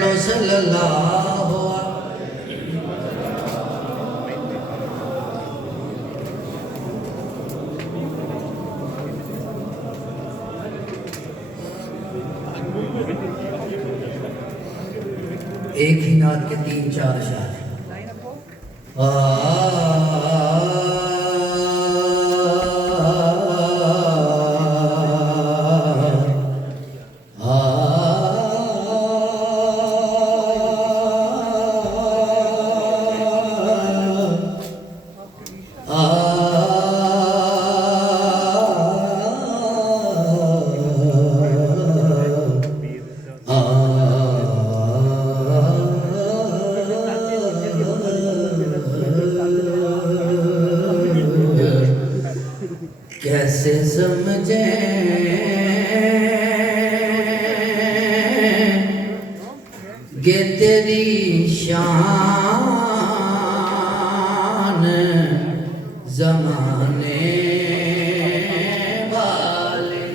صلی اللہ ایک ہی نعت کے 3-4 اشعار کیسے سمجھیں گے تیری شان زمانے والے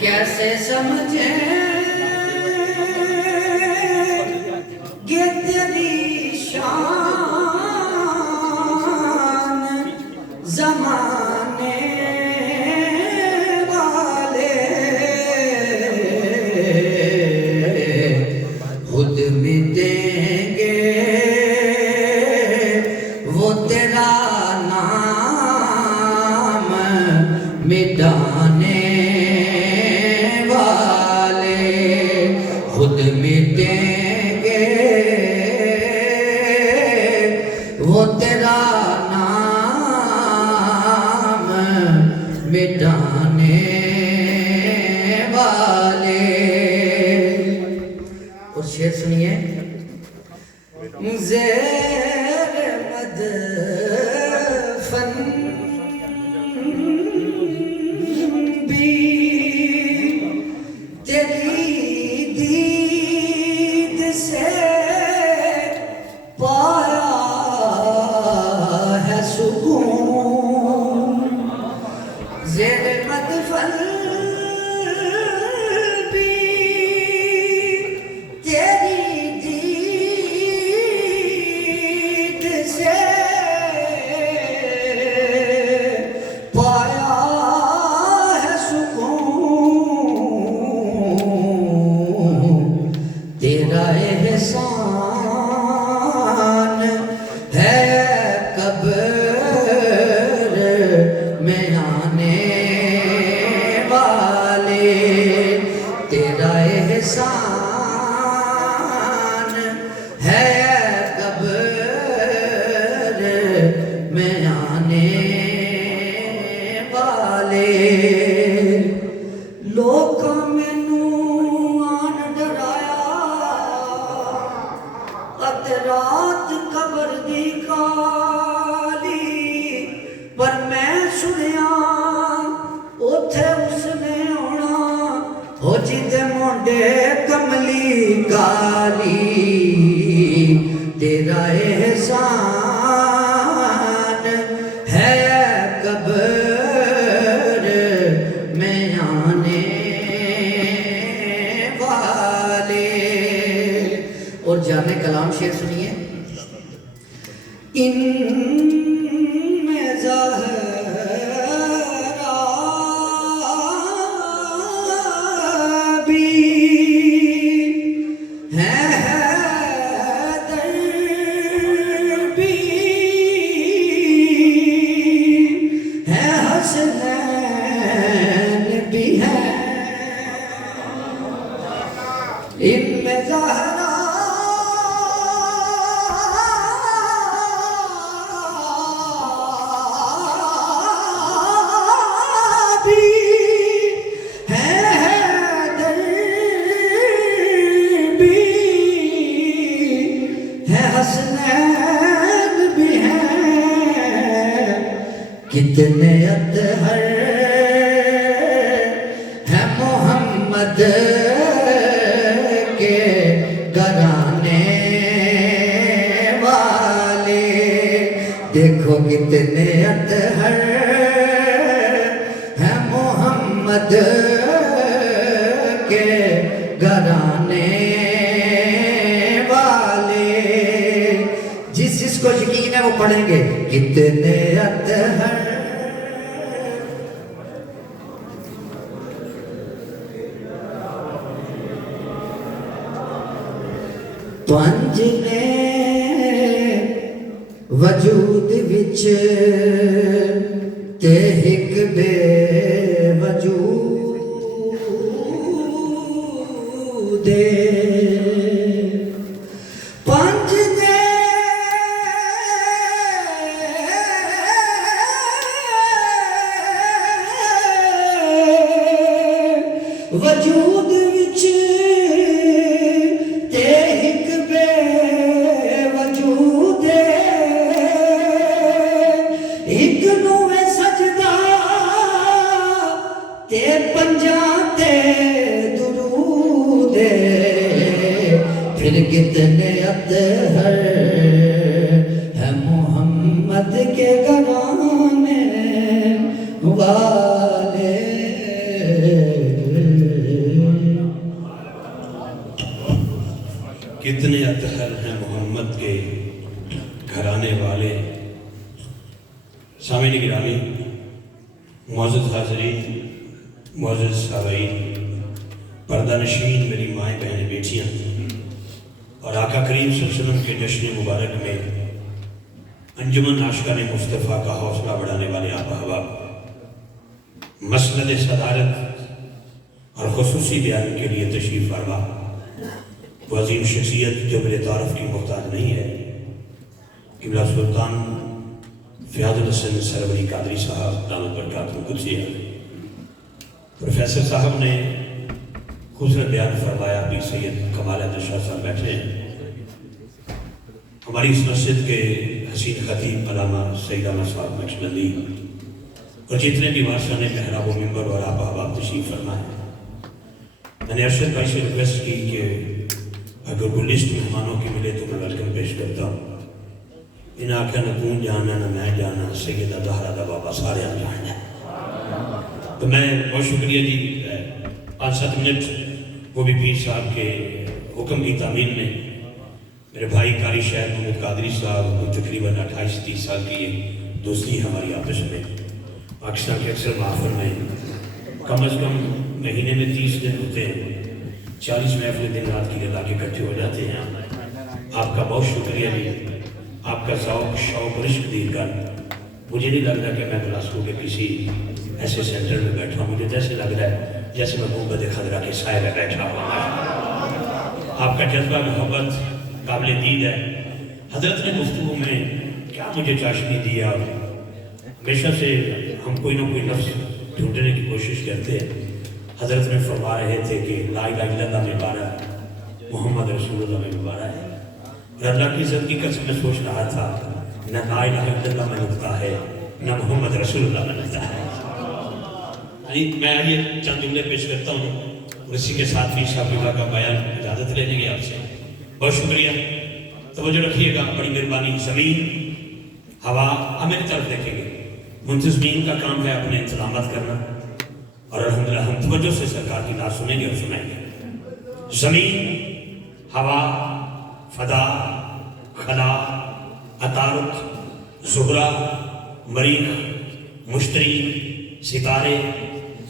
کیسے سمجھیں گے تیری شان زمانے والے خود مٹیں گے وہ تیرا نام مٹانے والے خود مٹیں گے وہ تیرا مٹانے والے اور شعر سنیے زیر مدفن بھی تیری دید سے پایا ہے سکون زیر مدفن بھی تیری دید سے پایا ہے سکون تیرا احسان ہے قبر میں آنے والے تیرا احسان ہے قبر میں آنے والے لوگ مینوں آن ڈرایا ات رات قبر دی کالی پر میں سنیا اوتھے اس نے آنا ہو جیدے مونڈے کملی کالی تیرا احسان ہے قبر میں آنے والے اور جامع کلام شعر سنیے ان میں ظاہر ان میں زہرا بھی ہے حیدر بھی ہے حسنین بھی ہے کتنے اطہر ہے محمد دیکھو کتنے اطہر ہیں محمد کے گھر گھرانے والے. جس کو یقین ہے وہ پڑھیں گے. کتنے اطہر پنج نے وجود وچ تے ایک بے وجود پنج نے وجود وچ تے ایک بے وجود ایک نوے سجدہ تے پنجاں تے درود پھر کتنے اطہر ہے محمد کے گھرانے والے. کتنے اطہر ہیں محمد کے گھرانے والے. سامعین گرامی، معزز حاضرین، معزز سامعین، پردہ نشین میری مائیں بہنیں بیٹیاں، اور آقا کریم صلی اللہ علیہ وسلم کے جشن مبارک میں انجمن عاشقان مصطفیٰ کا حوصلہ بڑھانے والے آپ احباب، مسند صدارت اور خصوصی بیان کے لیے تشریف فرما. وہ عظیم شخصیت جو میرے تعارف کی محتاج نہیں ہے، قبلہ سلطان فیاض الحسن سروری قادری صاحب دامت برکاتہ قدسیہ. پروفیسر صاحب نے خوبصورت بیان فرمایا. بھی سید کمال احمد شاہ صاحب بیٹھے ہیں. ہماری اس مسجد کے حسین خطیب علامہ سید احمد صاحب نقشبندی اور جتنے بھی وارثان محراب و منبر اور آپ احباب تشریف فرما ہے. میں نے ارشد بھائی سے ریکویسٹ کی کہ اگر کوئی لسٹ مہمانوں کی ملے تو میں ویلکم پیش کرتا ہوں. ان آنکھیں نہ تون جانا نہ میں جانا، سیدہ زہرا دا بابا سارے جاننا ہے. تو میں بہت شکریہ جی. 5-7 منٹ وہ بھی پیر صاحب کے حکم کی تعمیر میں میرے بھائی قاری شہر محمد قادری صاحب تقریباً 28-30 سال کی یہ دوستی ہے ہماری آپس میں. پاکستان کے اکثر محافل میں کم از کم مہینے میں 30 دن ہوتے ہیں. 40 محفلیں دن رات کی لا کے اکٹھے ہو جاتے ہیں. آپ کا بہت شکریہ جی. آپ کا ذوق شوق اور عشق دین کا مجھے نہیں لگ رہا کہ میں گلاسکو کے کسی ایسے سینٹر میں بیٹھا ہوں. مجھے جیسے لگ رہا ہے جیسے میں گنبد خضرا کے سائے میں بیٹھا ہوں. آپ کا جذبہ محبت قابل دید ہے. حضرت نے گفتگو میں کیا مجھے چاشنی دیا. ہمیشہ سے ہم کوئی نہ کوئی لفظ ڈھونڈنے کی کوشش کرتے ہیں. حضرت نے فرما رہے تھے کہ لا الہ الا اللہ میں بارہ محمد رسول اللہ میں بارہ ہے. اور اللہ کی عزت کی قسم میں سوچ رہا تھا نہ لا الہ الا اللہ میں نکتا ہے نہ محمد رسول اللہ میں نکتا ہے. میں یہ چند جملے پیش کرتا ہوں اور اسی کے ساتھ بھی صاحب کا بیان اجازت لے لیں گے آپ سے. بہت شکریہ. توجہ رکھیے گا، بڑی مہربانی. زمین ہوا میری طرف دیکھیں گے. منتظمین کا کام ہے اپنے انتظامات کرنا اور الحمدللہ ہم توجہ سے سرکار کی بات سنیں گے اور سنائیں گے. زمین، ہوا، فضا، خلا، عطارد، زہرہ، مریخ، مشتری، ستارے،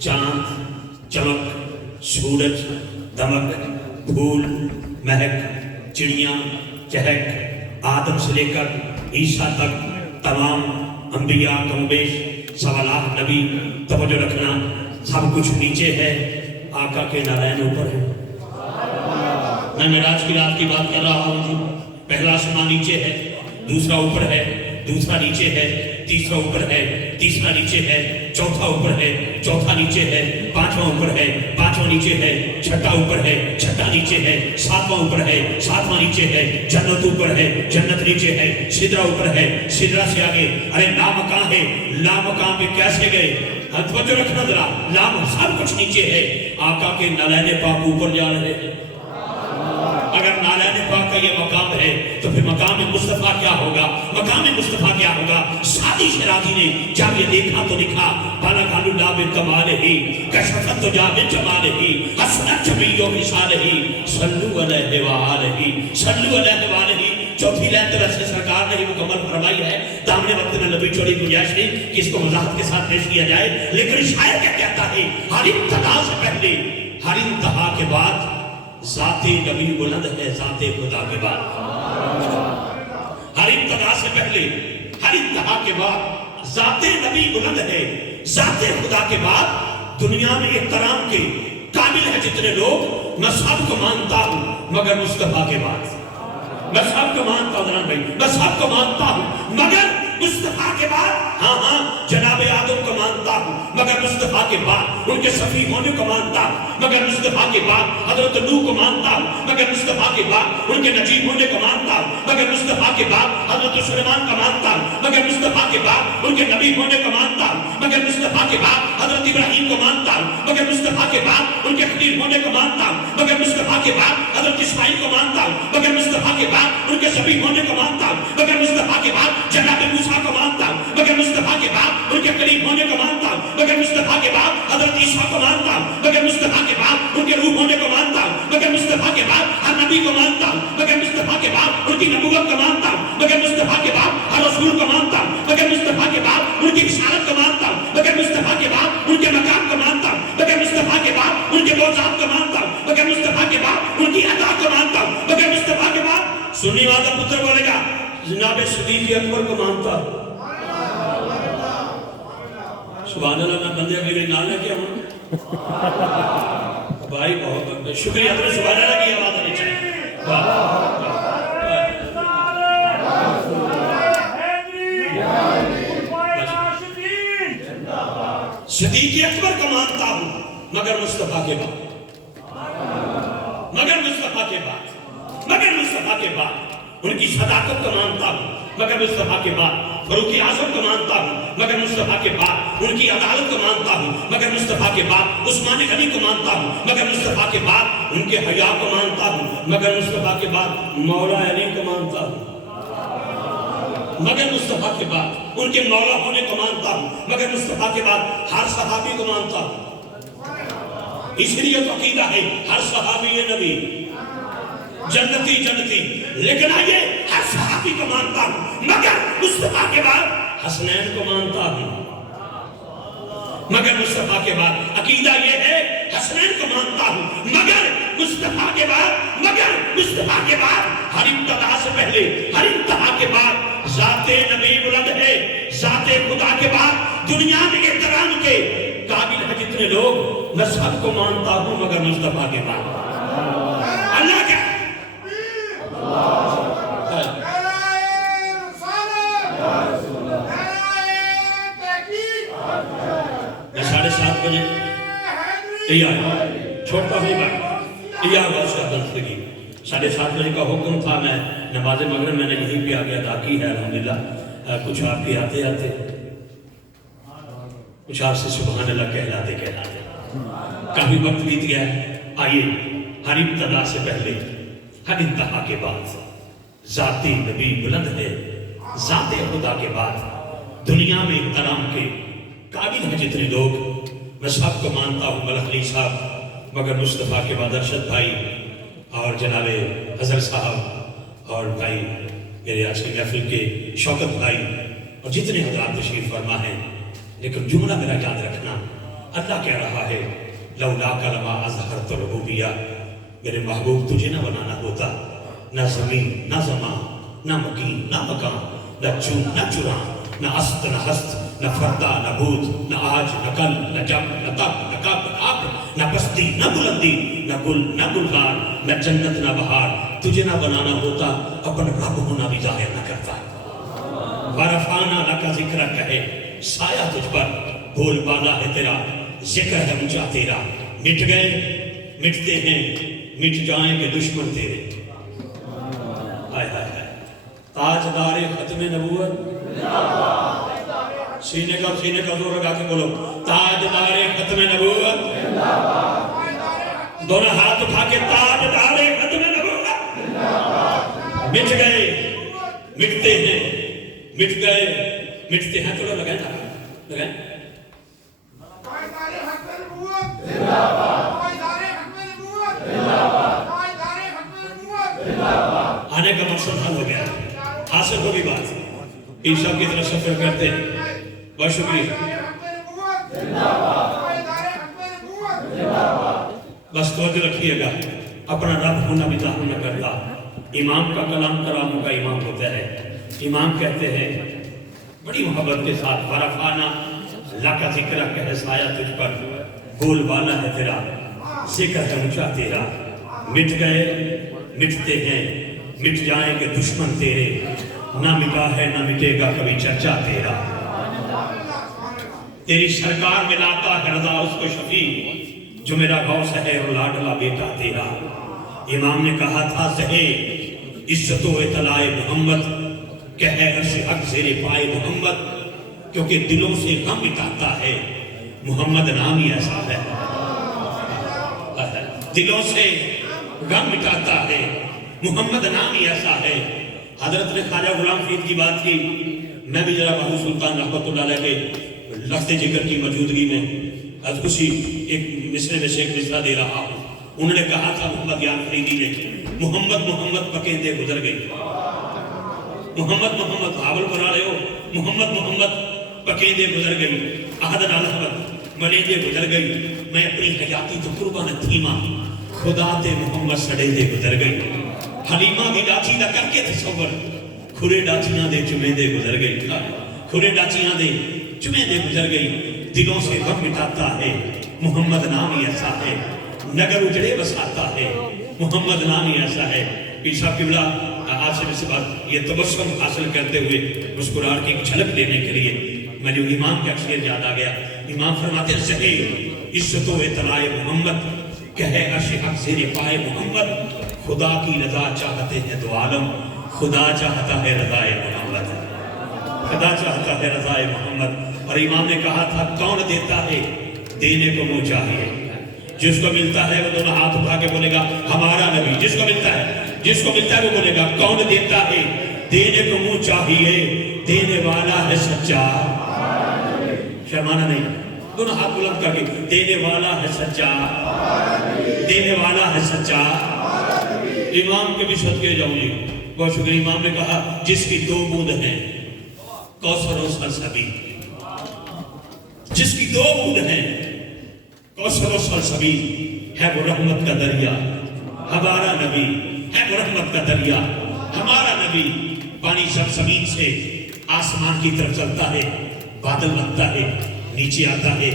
چاند، چمک، سورج، دمک، پھول، مہک، چڑیاں، چہک، آدم سے لے کر عیسیٰ تک تمام انبیاء کم بیش 1.25 لاکھ نبی. توجہ رکھنا، سب کچھ نیچے ہے، آقا کے نالین اوپر ہے. میں معراج کی رات کی بات کر رہا ہوں جی. پہلا آسمان نیچے ہے، دوسرا اوپر ہے، دوسرا نیچے ہے، تیسرا اوپر ہے، تیسرا نیچے ہے، چوتھا اوپر ہے، چوتھا نیچے ہے، پانچواں اوپر ہے، پانچواں نیچے ہے، چھٹا اوپر ہے، چھٹا نیچے ہے، ساتواں اوپر ہے، ساتواں نیچے ہے، جنت اوپر ہے، جنت نیچے ہے، سدرہ اوپر ہے، سدرہ سے آگے. ارے لامکاں ہے، لامکاں پہ کیسے گئے؟ توجہ رکھنا ذرا. لام سب کچھ نیچے ہے، آقا کے نالین پاک اوپر جا رہے ہیں. اگر نالین پاک کا یہ مقام ہے تو پھر مقام مصطفیٰ کیا ہوگا؟ مقام مصطفیٰ کیا ہوگا؟ سادی شرازی نے جب یہ دیکھا تو لکھا بالغ اللہ بالکمال ہی کشفت تو جا بالجمال ہی حسنت جمیع خصال ہی صلو علیہ وآلہ صلو علیہ وآلہ. چوتھی لائن طرح سے سرکار نے مکمل فرمائی ہے. دامنے وقت میں لمبی چوڑی گنجائش نہیں کہ اس کو وضاحت کے ساتھ پیش کیا جائے، لیکن شاعر کیا کہتا ہے؟ ہر ابتدا سے پہلے ہر انتہا کے بعد ذات نبی بلند ہے ذات خدا کے بعد. ہر ابتدا سے پہلے ہر انتہا کے بعد ذات نبی بلند ہے ذات خدا کے بعد. دنیا میں احترام کے قابل ہے جتنے لوگ، میں سب کو مانتا ہوں مگر مصطفیٰ کے بعد. میں سب کو مانتا ہوں بھائی، میں سب کو مانتا ہوں مگر مصطفیٰ کے بعد. ہاں ہاں جناب آدم کو مانتا ہوں مگر مصطفیٰ کے بعد ان کے صفی ہونے کو مانتا ہوں مگر مصطفیٰ کے بعد حضرت نوح کو مانتا ہوں مگر مصطفیٰ کے بعد ان کے نجیب ہونے کو مانتا ہوں مگر مصطفیٰ کے بعد حضرت سلیمان کو مانتا ہوں مگر مصطفیٰ کے بعد ان کے نبی ہونے کو مانتا ہوں مگر مصطفیٰ کے بعد حضرت ابراہیم کو مانتا ہوں مگر مصطفیٰ کے بعد ان کے خلیل ہونے کو مانتا ہوں مگر مصطفیٰ کے بعد حضرت اسماعیل کو مانتا ہوں مگر مصطفیٰ کے بعد ان کے صفی ہونے کو مانتا ہوں مگر مصطفیٰ کے بعد جناب موسیٰ کو مانتا ہوں مگر مصطفیٰ کے بعد ان کے قریب ہونے کو مانتا ہوں مگر مصطفیٰ کے بعد حضرت عیسیٰ کو مانتا ہوں مگر مصطفیٰ کے بعد ان کے روح ہونے کو مانتا ہوں مگر مصطفیٰ کے بعد ہر نبی کو مانتا ہوں مگر مصطفیٰ کے بعد ان کی نبوت کو مانتا ہوں مگر مصطفیٰ کے بعد ہر رسول کو مانتا ہوں مگر مصطفیٰ کے بعد ان کی رسالت کو مانتا ہوں مگر مصطفیٰ کے بعد ان کے مقام کو مانتا ہوں مگر مصطفیٰ کے بعد ان کے موضوعات کو مانتا ہوں مگر مصطفیٰ کے بعد ان کی ادا کو مانتا ہوں مگر مصطفیٰ کے بعد سنی والا پتر بولے گا جناب صدیق اکبر کو مانتا ہوں. سبحان اللہ. میں بندے کے لیے نہ کیا ہوں بھائی، بہت شکریہ. تمہیں سبحان اللہ کی آواز آنی چاہیے. صدیق اکبر کو مانتا ہوں مگر مصطفیٰ کے بعد مگر مصطفیٰ کے بعد مگر مصطفیٰ کے بعد ان کی صداقت کو مانتا ہوں مگر مصطفیٰ کے بعد فاروق اعظم کو مانتا ہوں مگر مصطفیٰ کے بعد ان کی عدالت کو مانتا ہوں مگر مصطفیٰ کے بعد عثمان غنی کو مانتا ہوں مگر مصطفیٰ کے بعد ان کے حیا کو مانتا ہوں مگر مصطفیٰ کے بعد مولا علی کو مانتا ہوں مگر مصطفیٰ کے بعد ان کے مولا ہونے کو مانتا ہوں مگر مصطفیٰ کے بعد ہر صحابی کو مانتا ہوں. اس لیے تو عقیدہ ہے ہر صحابی نبی جنتی جنتی، لیکن آئیے ہر صحابی کو مانتا ہوں مگر مصطفیٰ کے بعد حسنین کو مانتا ہوں مگر مصطفیٰ کے بعد عقیدہ یہ ہے حسنین کو مانتا ہوں مگر مصطفیٰ کے بعد مگر مصطفیٰ کے بعد ہر ابتدا سے پہلے ہر انتہا کے بعد ذات نبی بلند ہے ذات خدا کے بعد دنیا میں احترام کے قابل ہے جتنے لوگ، میں سب کو مانتا ہوں مگر مصطفیٰ کے بعد. اللہ کے میں 7:30 بجے چھوڑتا ہوں بھائی 7:30 بجے کا حکم تھا. میں نماز مغرب میں نے یہیں پہ آگے ادا کی ہے الحمدللہ. کچھ آپ کے آتے آتے کچھ آپ سے سبحان اللہ کہلاتے کافی وقت بیت گیا ہے. آئیے ہر ابتدا سے پہلے ہر انتہا کے بعد ذات نبی بلند ہے ذات خدا کے بعد دنیا میں احترام کے قابل ہیں جتنے لوگ، میں سب کو مانتا ہوں ملک علی صاحب مگر مصطفیٰ کے بعد ارشد بھائی اور جناب حضر صاحب اور بھائی میرے آج کی محفل کے شوکت بھائی اور جتنے حضرات تشریف فرما ہیں. لیکن جملہ میرا یاد رکھنا، اللہ کہہ رہا ہے لولاک لما اظہرت ربوبیہ، میرے محبوب تجھے نہ بنانا ہوتا، نہ زمین نہ زمان نہ مکین نہ مکان نہ چون نہ چران نہ است نہ ہست نہ فردا نہ بھوت نہ آج نہ کل نہ جب نہ تب نہ کب نہ اب نہ پستی نہ بلندی نہ گل نہ گلزار نہ جنت نہ بہار، تجھے نہ بنانا ہوتا اپنا رب ہونا بھی ظاہر نہ کرتا. ورفعنا لک ذکرک کہے سایہ تجھ پر بول بالا ہے تیرا ذکر ہے اونچا تیرا. مٹ گئے مٹتے ہیں مٹ جائیں گے دشمن تیرے. ہائے ہائے ہائے تاجدار ختم نبوت سینے کا زور لگا کے بولو تاجدار ختم نبوت. دونوں ہاتھ اٹھا کے تاجدار ختم نبوت. مٹ گئے مٹتے ہیں مٹ گئے مٹتے ہیں چلو لگائیں لگائیں آنے کا مقصد حل ہو گیا حاصل ہوگی بات پیر صاحب کی طرف سفر کرتے ہیں بہت شکریہ بس توجہ رکھیے گا اپنا رب ہونا بھی تعین نہ کرتا امام کا کلام کراموں کا امام ہوتا ہے امام کہتے ہیں بڑی محبت کے ساتھ ورفانا لکا ذکرہ کہ سایہ تجھ پر گول والا ہے تیرا ذکر ہے اونچا تیرا مٹ گئے مٹتے ہیں مٹ جائیں گے دشمن تیرے نہ مٹا ہے نہ مٹے گا کبھی چرچا تیرا تیری سرکار میں لاتا ہے رضا اس کو شفیع جو میرا غوث ہے اور لاڈلا بیٹا تیرا امام نے کہا تھا زہے عزت و اطلاع محمد کہ ہے عرش حق زیر پائے محمد کیونکہ دلوں سے غم مٹاتا ہے محمد نام ہی ایسا ہے دلوں سے غم مٹاتا ہے محمد نام ہی ایسا ہے حضرت نے خواجہ غلام فرید کی بات کی میں بھی ذرا بہو سلطان رحمت اللہ علیہ کے لفظ ذکر کی موجودگی میں از خوشی ایک مصرے میں سے ایک مصرہ دے رہا ہوں انہوں نے کہا تھا محمد یار فریدی نے محمد محمد پکیندے گزر گئی محمد محمد حاول بنا رہے ہو محمد محمد پکیندے گزر گئی احد الحمد ملیندے گزر گئی میں اپنی حیاتی تو قربان تھیما خدا تے محمد سڑے دے گزر گئی حلیمہ کی ڈاچی دا کر کے تصور کھرے ڈاچیاں دے چمیں دے گزر گئی کھرے ڈاچیاں دے چمیں دے گزر گئی دلوں سے غم مٹاتا ہے محمد نام ہی ایسا ہے نگر اجڑے بساتا ہے محمد نام ہی ایسا ہے پیر صاحب قبلہ آپ سے اس بات یہ تبسم حاصل کرتے ہوئے مسکراہٹ کی جھلک لینے کے لیے میں جو امام کے اکثر یاد آ گیا امام فرماتے ہیں زہے عزت و اطلاع محمد کہ ہے عرش حق زیر پائے محمد خدا کی رضا چاہتے ہیں دو عالم خدا چاہتا ہے رضا محمد خدا چاہتا ہے رضا محمد اور امام نے کہا تھا کون دیتا ہے دینے کو منہ چاہیے جس کو ملتا ہے وہ دونوں ہاتھ اٹھا کے بولے گا ہمارا نبی جس کو ملتا ہے وہ بولے گا کون دیتا ہے دینے کو منہ چاہیے دینے والا ہے سچا شرمانا نہیں دونوں ہاتھ بلند کر کے دینے والا ہے سچا دینے والا ہے سچا امام کے بھی صدقے جاؤں گی بہت شکریہ امام نے کہا جس کی دو بوند ہیں کوثر و سلسبیل جس کی دو بوند ہیں کوثر و سلسبیل ہے وہ رحمت کا دریا ہمارا نبی ہے وہ رحمت کا دریا ہمارا نبی پانی سلسبیل سے آسمان کی طرف چلتا ہے بادل بنتا ہے نیچے آتا ہے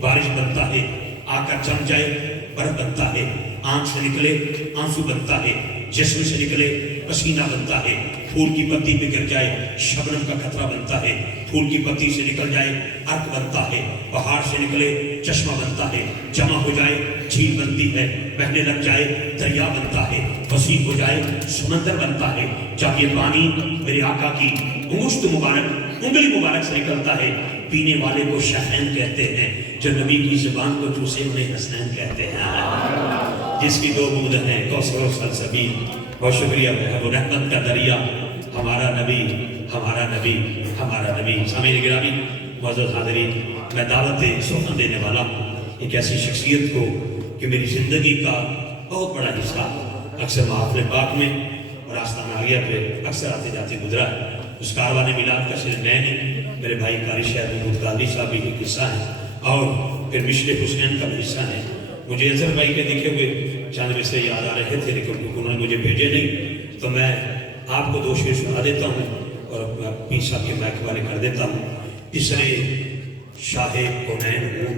بارش بنتا ہے آ کر جم جائے برف بنتا ہے آنکھ سے نکلے آنسو بنتا ہے جسم سے نکلے پسینہ بنتا ہے پھول کی پتی پہ گر جائے شبنم کا قطرہ بنتا ہے پھول کی پتی سے نکل جائے ارک بنتا ہے پہاڑ سے نکلے چشمہ بنتا ہے جمع ہو جائے جھیل بنتی ہے بہنے لگ جائے دریا بنتا ہے وسیع ہو جائے سمندر بنتا ہے جب یہ پانی میرے آقا کی انگشت مبارک انگلی مبارک سے نکلتا ہے پینے والے کو شہین کہتے ہیں جو نبی کی زبان کو چوسے انہیں حسین کہتے ہیں جس کی دو بوند ہیں کوثر و سلسبیل بہت شکریہ ہے وہ رحمت کا دریا ہمارا نبی ہمارا نبی ہمارا نبی سامعین گرامی معزز حاضرین میں دعوت سخن دینے والا ہوں ایک ایسی شخصیت کو کہ میری زندگی کا بہت بڑا حصہ اکثر محافل پاک میں اور آستانہ آگیا پہ اکثر آتے جاتے گزرا ہے اس کاروان میلاد کا صرف میں نے میرے بھائی قاری شہر محمود قادری صاحب بھی ایک حصہ ہیں اور پھر مشر حسین کا بھی حصہ ہے مجھے اظہر بھائی کے لکھے ہوئے چاند مصرے یاد آ رہے تھے لیکن انہوں نے مجھے بھیجے نہیں تو میں آپ کو دو شعر سنا دیتا ہوں اور پیر صاحب کے مائک والے کر دیتا ہوں تیسرے شاہ کونین ہوں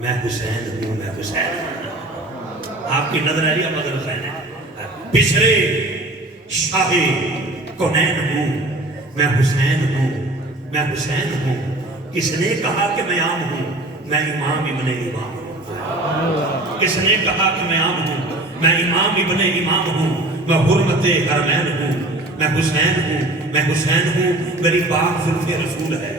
میں حسین ہوں میں حسین ہوں آپ کی نظر آ رہی ہے مدر حسین ہے پچھلے شاہ کونین ہوں میں حسین ہوں میں حسین ہوں کس نے کہا کہ میں عام ہوں میں امام ابن امام ہوں کس نے کہا کہ میں عام ہوں میں امام ابن امام ہوں میں حرمت حرمین ہوں میں حسین ہوں میں حسین ہوں میری پاک زلف رسول ہے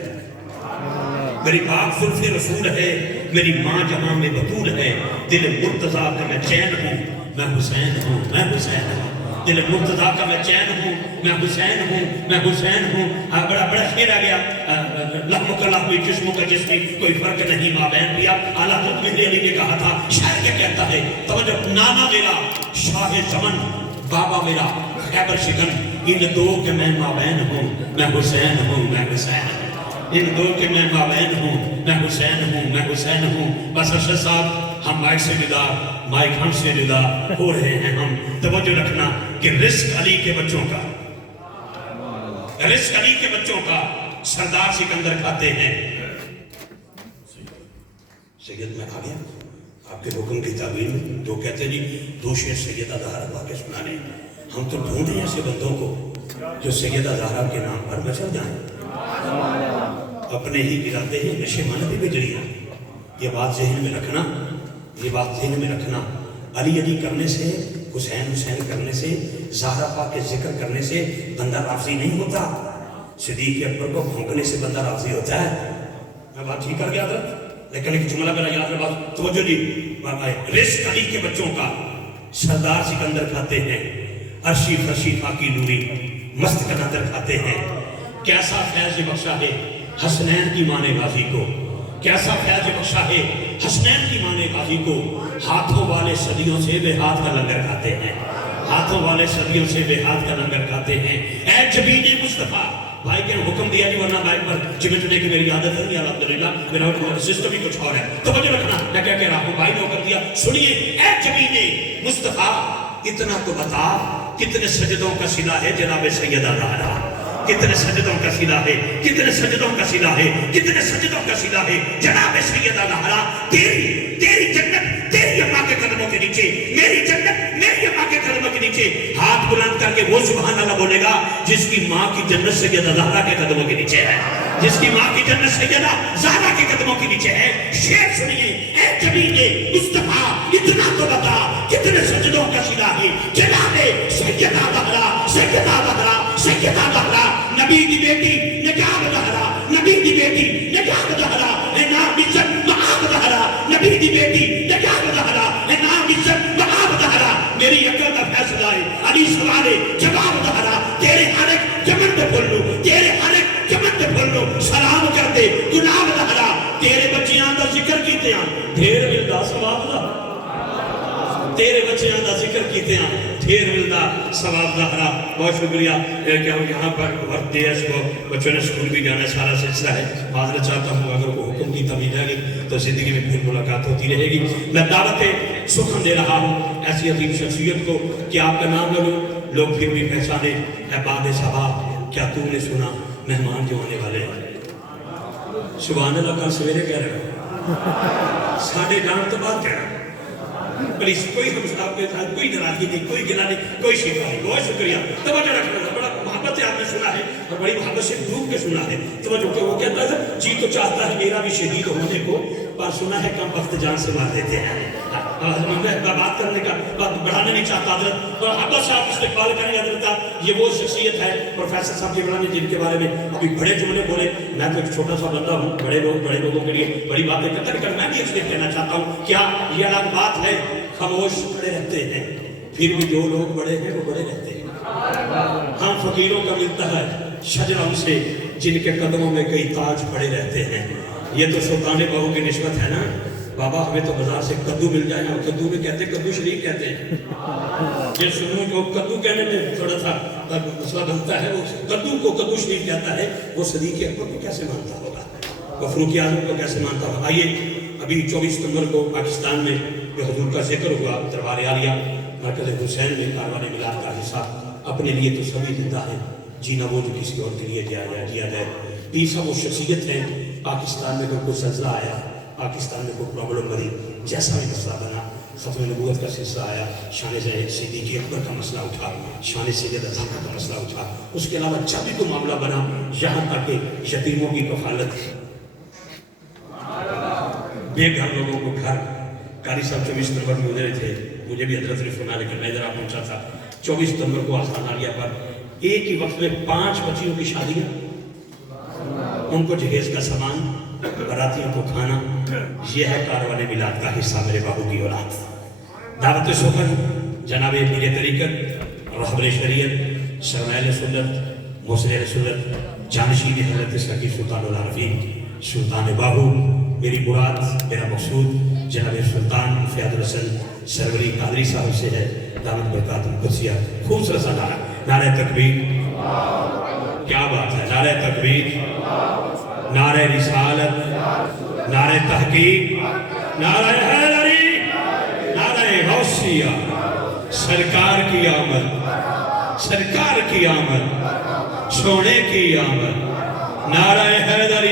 میری پاک زلف رسول ہے میری ماں جہاں میں بطول ہے دل مرتضیٰ کا میں چین ہوں میں حسین ہوں میں حسین ہوں دل مرتضیٰ کا میں چین ہوں، میں حسین ہوں، میں حسین ہوں. بڑا بڑا شعر آ گیا، لحم کا لحم جسم کا جسم کوئی فرق نہیں مابین پیا. اعلیٰ حضرت مہدی علی نے کہا تھا، شاعر کیا کہتا ہے، توجہ، نانا میرا شاہ زمن، بابا میرا خیبر شکن، ان دو کے میں مابین ہوں، میں حسین ہوں، میں حسین ہوں. ان دو کے میں مابین ہوں، میں حسین ہوں، میں حسین ہوں. بس ارشد صاحب، ہم مائک سے جدا، مائک ہم سے جدا ہو رہے ہیں. ہم توجہ رکھنا کہ رزق علی کے بچوں کا، رزق علی کے بچوں کا سردار سکندر کھاتے ہیں. سید میں آ گیا آپ کے حکم کی تعبیر میں، جو کہتے ہیں جی دو شعر سیدہ زہرا پاک کے سنانے. ہم تو ڈھونڈیں ایسے بندوں کو جو سیدہ زہرا کے نام پر مچل جائیں. اپنے ہی گراتے ہیں نشے من بھی بجڑیاں. یہ بات ذہن میں رکھنا، یہ بات ذہن میں رکھنا. علی علی کرنے سے، حسین حسین کرنے سے، زہرا پاک کے ذکر کرنے سے بندہ راضی نہیں ہوتا. صدیق اکبر کو بھونکنے سے بندہ راضی ہوتا ہے. میں بات ٹھیک کر گیا حضرت، لیکن ایک جملہ میرا یاد رہا. توجہ جی، رزق علی کے بچوں کا سردار سکندر کھاتے ہیں. عرشی فرشی خاکی نوری مست قدر کھاتے ہیں. کیسا فیض بخشا ہے حسنین کی ماں نے غازی کو، کیسا فیض بخشا ہے حسنین کی ماں نے غازی کو. ہاتھوں والے صدیوں سے بے ہاتھ کا لنگر کھاتے ہیں، ہاتھوں والے صدیوں سے بے ہاتھ کا لنگر کھاتے ہیں. اے جبین مصطفیٰ، بھائی کے حکم دیا جی ورنہ بائک پر چمٹنے کی میری عادت ہے. الحمدللہ میرا سسٹم ہی کچھ اور ہے. توجہ رکھنا میں کیا کہہ رہا ہوں. بھائی نے حکم دیا، سنیے. اے جبین مصطفیٰ، اتنا تو بتا کتنے سجدوں کا صلہ ہے جناب سیدہ زہرا. کتنے سجدوں کا صلہ ہے، کتنے سجدوں کا صلہ ہے، کتنے سجدوں کا صلہ ہے جناب سیدہ زہرا. تیری جنت تیری اماں کے قدموں کے نیچے، میری جنت میری اماں کے قدموں کے نیچے. ہاتھ بلند کر کے وہ سبحان اللہ بولے گا جس کی ماں کی جنت سیدہ زہرا کے قدموں کے نیچے ہے، جس کی ماں کی جنت سیدہ زہرا کے قدموں کے نیچے ہے. شعر سنیے. اے جبین مصطفیٰ، اتنا تو بتا کتنے سجدوں کا صلہ ہے جناب سیدہ زہرا. سیدہ زہرا، سیدہ زہرا، نبی دی بیٹی نجاب زہرا، نبی دی بیٹی نجاب زہرا، اے نام عزت مآب زہرا، نبی دی بیٹی نجاب زہرا، اے نام عزت مآب زہرا. میری عقل کا فیصلہ ہے، علی سوالے جواب زہرا. تیرے ہر ایک چمن پہ پھول لو، تیرے ہر ایک چمن پہ پھول لو، سلام کر دے گلاب زہرا. تیرے بچیاں دا ذکر کیتے ہیں ڈھیر ملدا ثواب دا، تیرے بچیاں دا ذکر کیتے ہیں ڈھیر ملدا ثواب زہرا. بہت شکریہ. یہاں پر وقت دیا اس کو، بچوں نے اسکول بھی جانا، سارا سلسلہ ہے. معذرت چاہتا ہوں اگر وہ حکم کی تمیز ہے تو زندگی میں پھر ملاقات ہوتی رہے گی. میں دعوت سخن دے رہا ہوں ایسی عظیم شخصیت کو کہ آپ کا نام لے لو لوگ پھر بھی پہچانے. اے باد صاحب، کیا تم نے سنا مہمان جو آنے والے ہیں؟ سبحان اللہ. کل سویرے کہہ رہے ہو، ساڑھے جان تو بات کہہ رہا ہوں. پلیز کوئی ہم صاحب کے ساتھ کوئی ناراضگی نہیں، کوئی گلا نہیں، کوئی شکوہ نہیں. بہت شکریہ. توجہ رکھنا، بڑا محبت سے آپ نے سنا ہے اور بڑی محبت سے ڈوب کے سنا ہے. توجہ کہ وہ کہتا ہے جی تو چاہتا ہے میرا بھی شہید ہونے کو، پر سنا ہے کم وقت جان سے مار دیتے ہیں. بات کرنے کا بات بڑھانے نہیں چاہتا حضرت. اور حضرت صاحب استقبال کریں حضرت صاحب. یہ وہ شخصیت ہے پروفیسر صاحب کی بڑھانے جن کے بارے میں ابھی بڑے جملے بولے. میں تو ایک چھوٹا سا بندہ ہوں، بڑے لوگوں کے لیے بڑی باتیں کرتا کر میں بھی اس لیے کہنا چاہتا ہوں. کیا یہ الگ بات ہے؟ خاموش کھڑے رہتے ہیں، پھر بھی جو لوگ بڑے ہیں وہ بڑے رہتے ہیں. ہم فقیروں کا ملتا ہے شجرہ ان سے جن کے قدموں میں کئی تاج پڑے رہتے ہیں. یہ تو سلطان بہو کی نسبت ہے نا. بابا ہمیں تو بازار سے کدو مل جائے، اور کدو میں کہتے ہیں کدو شریف کہتے ہیں. یہ سنوں کو کدو کہنے میں تھوڑا سا مسئلہ بنتا ہے. وہ کدو کو کدو شریف کہتا ہے، وہ صدیق اکبر کو کیسے مانتا ہوگا، وہ فاروق اعظم کو کیسے مانتا ہوگا. آئیے ابھی 24 ستمبر کو پاکستان میں یہ حضور کا ذکر ہوا. دربار عالیہ مرکز حسین میں کاروان میلاد کا حصہ. اپنے لیے تو سبھی زندہ ہیں، جینا وہ جو کسی اور کے لیے جیا جائے. پیر صاحب وہ شخصیت ہے. پاکستان میں کوئی زلزلہ آیا، پاکستان میں کوئی پرابلم بنی، جیسا بھی مسئلہ بنا، ختم نبوت کا سلسلہ آیا، شان صدیق اکبر کا مسئلہ اٹھا، شان سیدہ زہرا کا مسئلہ اٹھا. اس کے علاوہ جب بھی کوئی معاملہ بنا، یہاں تک کہ یتیموں کی کفالت، بے گھر لوگوں کو گھر. قاری صاحب 24 ستمبر میں گزرے تھے، مجھے بھی حضرت نے سنا لیکن میں ادھر پہنچا تھا. 24 ستمبر کو آستان عالیہ پر ایک ہی وقت میں 5 بچیوں کی شادیاں، ان کو جہیز کا سامان، براتیوں کو کھانا. یہ ہے کاروان میلاد کا حصہ میرے بابو کی اولاد. دعوت سخن جناب پیر طریقت رہبر شریعت سرمایہ سنت موسر سنت جانشین حضرت سکی سلطان العرفی سلطان باہو میری مراد میرا مقصود جناب سلطان فیاض الحسن سروری قادری صاحب سے ہے دامت برکات القدسیہ خوبصورت سا نعرہ نعرہ تکبیر کیا بات ہے نعرہ تکبیر نعرہ رسالت نعرہ تحقیق نعرہ حیدری نعرہ غوثیہ سرکار کی آمد سرکار کی آمد سونے کی آمد نعرہ حیدری